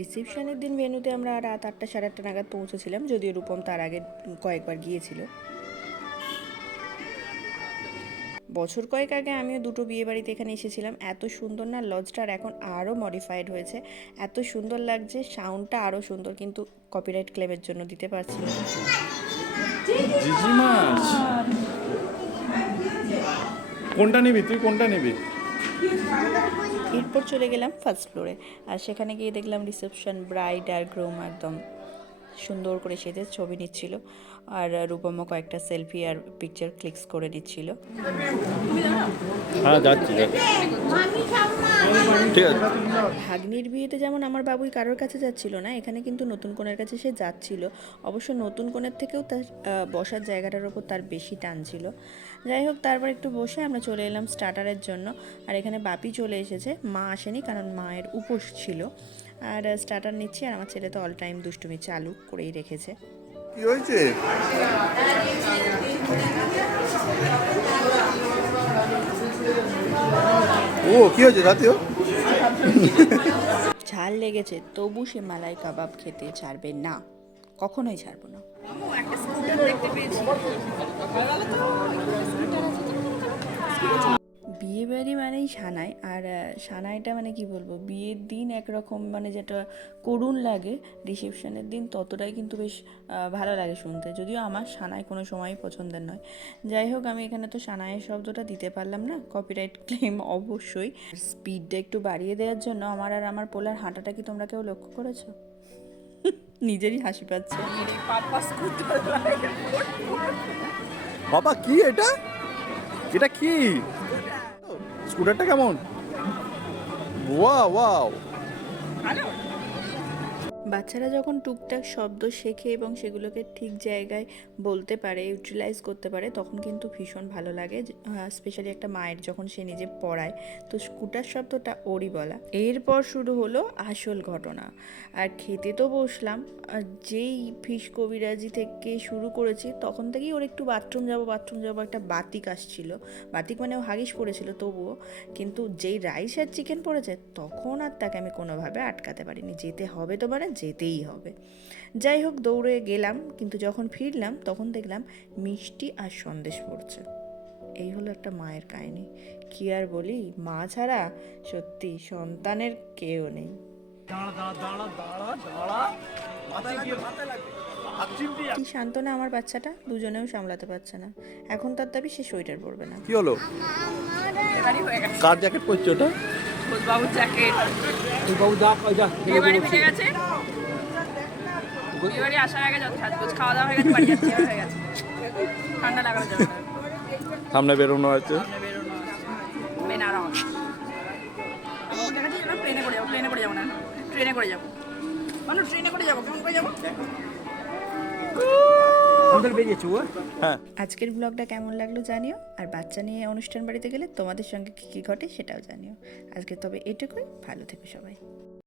রিসেপশনের দিন ভেন্যুতে আমরা রাত 8টা সাড়ে 8টা নাগাদ পৌঁছেছিলাম, যদিও রূপম তার আগে কয়েকবার গিয়েছিল। বছর কয়েক আগে আমিও দুটো বিয়ে বাড়িতে এখানে এসেছিলাম। এত সুন্দর না লজটা, আর এখন আরও মডিফাইড হয়েছে, এত সুন্দর লাগছে, সাউন্ডটা আরও সুন্দর, কিন্তু কপিরাইট ক্লেমের জন্য দিতে পারছি না। জিজি মাছ কোনটা নিবি তুই, কোনটা নিবি? এরপর চলে গেলাম ফার্স্ট ফ্লোরে, আর সেখানে গিয়ে দেখলাম রিসেপশন, ব্রাইড আর গ্রুম একদম সুন্দর করে সেজে ছবি নিচ্ছিল, আর রূপমও কয়েকটা সেলফি আর পিকচার ক্লিকস করে নিচ্ছিল। হ্যাঁ যাচ্ছি ঠিক আছে। ভাগ্নির বিয়েতে যেমন আমার বাবুই কারোর কাছে যাচ্ছিল না, এখানে কিন্তু নতুন কনের কাছে সে যাচ্ছিল। অবশ্য নতুন কনের থেকেও তার বসার জায়গাটার ওপর তার বেশি টান ছিল। যাই হোক, তারপর একটু বসে আমরা চলে এলাম স্টার্টারের জন্য। আর এখানে বাপি চলে এসেছে, মা আসেনি কারণ মায়ের উপোস ছিল। আর স্টার্টার নিচ্ছি, আর আমার ছেলে তো অল টাইম দুষ্টুমি চালু করেই রেখেছে। কি হয়েছে? ও কি হয়েছে রাতেও? ঝাল লেগেছে, তবু সে মালাই কাবাব খেতে ছাড়বে না, কখনোই ছাড়বো না। বিয়ে বাড়ি মানেই সানাই, আর সানাইটা মানে কি বলবো, বিয়ের দিন একরকম মানে যেটা করুণ লাগে, রিসেপশনের দিন ততটাই কিন্তু বেশ ভালো লাগে শুনতে, যদিও আমার সানাই কোনো সময়ই পছন্দের নয়। যাই হোক, আমি এখানে তো সানাইয়ের শব্দটা দিতে পারলাম না, কপিরাইট ক্লেম অবশ্যই। স্পিডটা একটু বাড়িয়ে দেওয়ার জন্য আমার আর আমার পোলার হাঁটাটা কি তোমরা কেউ লক্ষ্য করেছো? নিজেরই হাসি পাচ্ছে। বাবা কি এটা? এটা কি? স্কুটারটা কেমন? Wow wow. বাচ্চারা যখন টুকটাক শব্দ শেখে এবং সেগুলোকে ঠিক জায়গায় বলতে পারে, ইউটিলাইজ করতে পারে, তখন কিন্তু ভীষণ ভালো লাগে। স্পেশালি একটা মায়ের যখন সে নিজে পড়ায়, তো স্কুটার শব্দটা ওরই বলা। এরপর শুরু হলো আসল ঘটনা। আর খেতে তো বসলাম, যেই ফিশ কবিরাজি থেকে শুরু করেছি তখন থেকেই ওর একটু বাথরুম যাবো একটা বাতিক আসছিল। বাতিক মানে ও হাগিস পড়েছিল তবুও, কিন্তু যেই রাইস আর চিকেন পড়েছে তখন আর তাকে আমি কোনোভাবে আটকাতে পারিনি, যেতে হবে তো মানে যেতেই হবে। যাই হোক, দৌড়ে গেলাম, কিন্তু যখন ফিরলাম তখন দেখলাম মিষ্টি আর সন্দেশ পড়ছে। এই হলো একটা মায়ের কাহিনী। কি আর বলি, মা ছাড়া সত্যি সন্তানের কেউ নেই। কি শান্ত না আমার বাচ্চাটা, দুজনেও সামলাতে পারছে না। এখন তার দাবি সে সোয়েটার পরবে না। কি হলো? কার জ্যাকেট পরছে ওটা? বাবুর জ্যাকেট। বাবু দা যা বিয়ে বাড়ি ফিরে গেছে। বিয়ে বাড়ি আসার আগে যত সাজগোজ খাওয়া দাওয়া হয়ে গেছে, বাড়ি যাচ্ছে হয়ে গেছে। ঠান্ডা লাগানো যাবে না। সামনে বেরোনো আছে। সামনে বেরোনো আছে। বেনারস। প্লেনে করে যাবো না, ট্রেনে করে যাবো। মানুষ ট্রেনে করে যাবো, কেমন করে যাবো? হ্যাঁ। আজকের ব্লগটা কেমন লাগলো জানিও, আর বাচ্চা নিয়ে অনুষ্ঠান বাড়িতে গেলে তোমাদের সঙ্গে কী কী ঘটে সেটাও জানিও। আজকে তবে এটুকুই, ভালো থেকো সবাই।